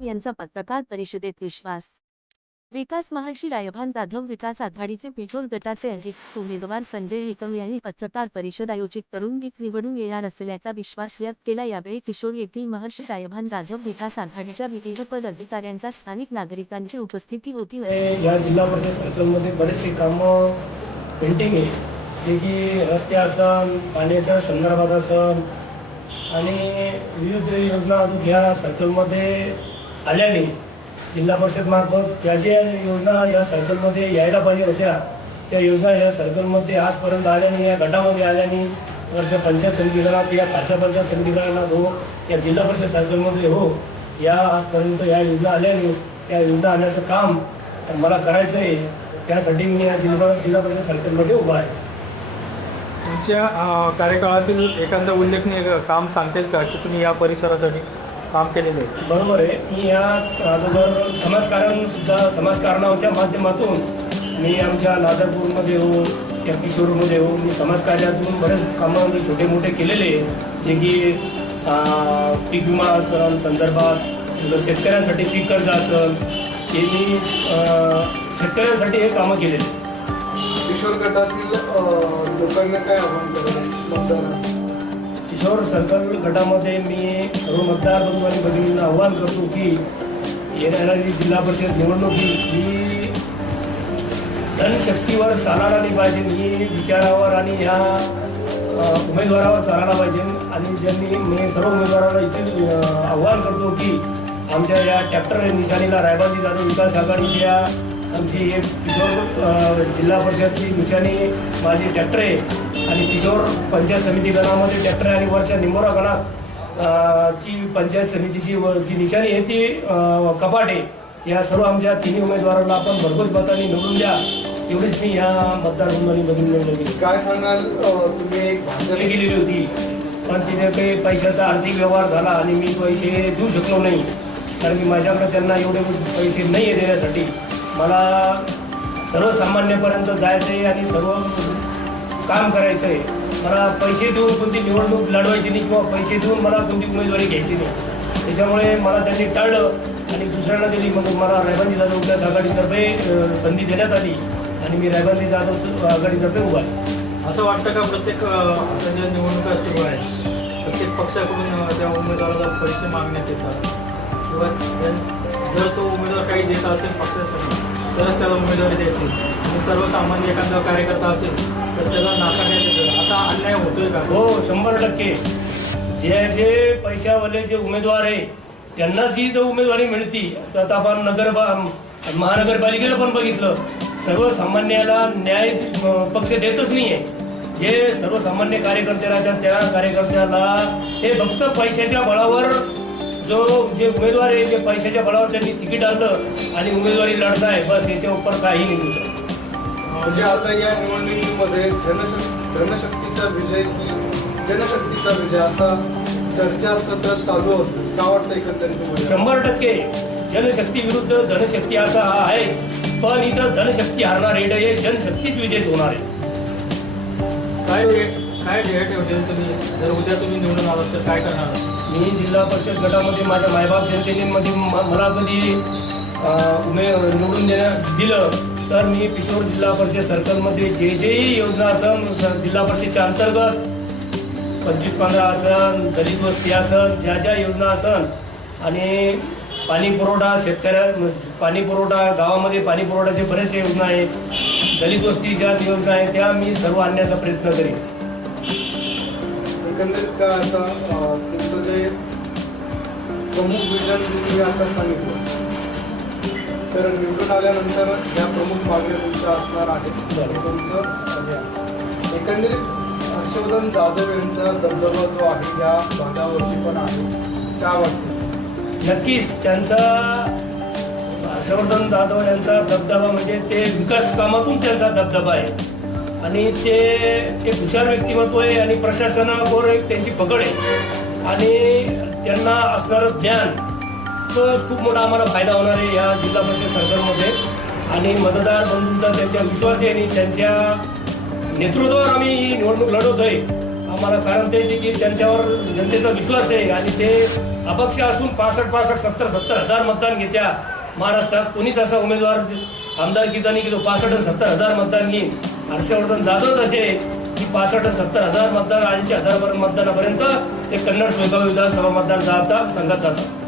यांचा पत्रकार परिषदेत विश्वास. विकास महर्षी रायभान जाधव विकास आघाडीचे पिठोर गटाचे अधिकृत उमेदवार संजय एकम यांनी पत्रकार परिषद आयोजित करून वीज निवडून येणार असल्याचा विश्वास व्यक्त केला. यावेळी किशोर येथील महर्षी रायभान जाधव विकास आघाडीच्या विविध पद अधिकाऱ्यांचा स्थानिक नागरिकांची उपस्थिती होती. या जिल्हा परिषद सर्कलमध्ये बरेचसे कामं पेंटिंग आहे. जे की रस्ते असन पाण्याच्या संदर्भात असन आणि विविध योजना अजून या सर्कलमध्ये आल्याने जिल्हा परिषद मार्फत त्या ज्या योजना या सर्कलमध्ये यायला पाहिजे होत्या त्या योजना या सर्कलमध्ये आजपर्यंत आल्या नाही या गटामध्ये आल्या नाही वरच्या पंचायत समितीला या खालच्या पंचायत समितीला हो या जिल्हा परिषद सर्कलमध्ये हो या आजपर्यंत या योजना आल्या नाही या योजना आणण्याचं काम मला करायचं आहे त्यासाठी मी या जिल्हा जिल्हा परिषद सर्कलमध्ये उभा आहे. तुमच्या कार्यकाळातील एखादं उल्लेखनीय काम सांगता येईल का की तुम्ही या परिसरासाठी? काम केलेलं आहे. बरोबर आहे. मी या अगोदर समाजकारण सुद्धा समाजकारणाच्या माध्यमातून मी आमच्या लादापूरमध्ये हो या किशोरमध्ये हो मी समाजकार्यातून बरेच कामं मी छोटे मोठे केलेले जे की अं, पीक विमा असन संदर्भात शेतकऱ्यांसाठी पीक कर्ज असन हे मी अं, शेतकऱ्यांसाठी हे कामं केलेले. किशोर गटातील लोकांना काय आव्हान किशोर सर्कल गटामध्ये मी सर्व मतदार बंधू आणि भगिनींना आव्हान करतो की येणारी जिल्हा परिषद निवडणूक ही धनशक्तीवर चालायला नाही पाहिजे ही विचारावर आणि ह्या उमेदवारावर चालायला पाहिजे. आणि ज्यांनी मी सर्व उमेदवारांना इथे आव्हान करतो की आमच्या या ट्रॅक्टर निशाणीला रायबाजी जाधव विकास आघाडीच्या आमची हे किशोर जिल्हा परिषदची निशाणी माझी ट्रॅक्टर आहे. आणि किशोर पंचायत समिती गणामध्ये ट्रॅक्टर आणि वरच्या निंबोरा गणात ची पंचायत समितीची व जी निशाणी आहे ती कपाट आहे या सर्व आमच्या तिन्ही उमेदवारांना आपण भरघोस मतांनी निवडून द्या. एवढीच मी या मतदारसंघाने बघून काय सांगाल तुम्ही एक भाजप गेलेली होती पण तिथे काही पैशाचा आर्थिक व्यवहार झाला आणि मी पैसे देऊ शकलो नाही. कारण की माझ्याकडे त्यांना एवढे पैसे नाही आहे देण्यासाठी. मला सर्वसामान्यपर्यंत जायचं आहे आणि सर्व काम करायचं आहे. मला पैसे देऊन कोणती निवडणूक लढवायची नाही किंवा पैसे देऊन मला कोणती उमेदवारी घ्यायची नाही. त्याच्यामुळे मला त्यांनी टाळलं आणि दुसऱ्यांना दिली. म्हणून मला रायबांजी जाधव आघाडीतर्फे संधी देण्यात आली आणि मी रायबांजी जाधव आघाडीतर्फे उभा आहे. असं वाटतं का प्रत्येक ज्या निवडणुका सुरू आहे प्रत्येक पक्षाकडून त्या उमेदवाराला पैसे मागण्यात येतात? किंवा जर तो उमेदवार काही देत असेल पक्षासाठी तरच त्याला उमेदवारी द्यायची. सर्वसामान्य एखादा कार्यकर्ता असेल तर त्याला नाकारण्यात येतं. आता अन्याय होतोय का? हो शंभर टक्के. जे जे पैशावाले जे उमेदवार आहे त्यांनाच ही जर उमेदवारी मिळती तर आता आपण नगर महानगरपालिकेला पण बघितलं. सर्वसामान्याला न्याय पक्ष देतच नाही आहे जे सर्वसामान्य कार्यकर्ते राहतात त्या कार्यकर्त्याला हे फक्त पैशाच्या बळावर जो जे उमेदवार आहे ते पैशाच्या बळावर त्यांनी तिकीट आणलं आणि उमेदवारी लढताय बस याच्या उपर काही नाही. दुसरं म्हणजे आता या निवडणुकीमध्ये जनशक्ती धनशक्तीचा विजय की जनशक्तीचा विजय. आता चर्चा सतत चालू असते. का वाटतं एकंदरीत तुम्हाला? शंभर टक्के. जनशक्ती विरुद्ध धनशक्ती असा हा आहेच. पण इथं धनशक्ती हारणार आहे हे जनशक्तीच विजयच होणार आहे. काय ध्येय- काय ध्येय ठेवले तुम्ही? जर उद्या तुम्ही निवडून आलात तर काय करणार? मी जिल्हा परिषद गटामध्ये माझ्या मायबाप जनतेने मध्ये म- मला कधी उमे निवडून दिलं. तर मी पिशोर जिल्हा परिषद सर्कलमध्ये जे जेही योजना असन जिल्हा परिषदच्या अंतर्गत पंचवीस पंधरा असन दलित वस्ती असन ज्या ज्या योजना असन आणि पाणी पुरवठा शेतकऱ्या पाणी पुरवठा गावामध्ये पाणी पुरवठ्याचे बरेचसे योजना आहेत. दलित वस्ती ज्या योजना आहेत त्या मी सर्व आणण्याचा प्रयत्न करेन. एकंदरीत काय आता तुमचं जे प्रमुख विषय तुम्ही आता सांगितलं. तर निवडून आल्यानंतर या प्रमुख मागण्या तुमच्या असणार आहेत. तुमचं आहे. एकंदरीत हर्षवर्धन जाधव यांचा दबदबा जो आहे या भागावरती पण आहे काय वाटतं नक्कीच त्यांचा हर्षवर्धन जाधव यांचा दबदबा म्हणजे ते विकास कामातून त्यांचा दबदबा आहे आणि ते एक हुशार व्यक्तिमत्व आहे आणि प्रशासनावर एक त्यांची पकड आहे आणि त्यांना असणारं ज्ञान तो खूप मोठा आम्हाला फायदा होणार आहे या जिल्हा परिषद सरकारमध्ये. आणि मतदार बंधूंचा त्यांच्या विश्वास आहे आणि त्यांच्या नेतृत्वावर आम्ही ही निवडणूक लढवतोय. आम्हाला कारण त्याची की त्यांच्यावर जनतेचा विश्वास आहे आणि ते अपक्ष असून पासष्ट पासष्ट सत्तर सत्तर हजार मतदान घेत्या. महाराष्ट्रात कोणीच असा उमेदवार आमदारकीचा नाही की तो पासष्ट आणि सत्तर हजार मतदान घेईन हर्षवर्धन जाधवच असे की पासष्ट आणि सत्तर हजार मतदान ऐंशी हजारपर्यंत मतदानापर्यंत ते कन्नड सोयगाव विधानसभा मतदार जाता संघात जातात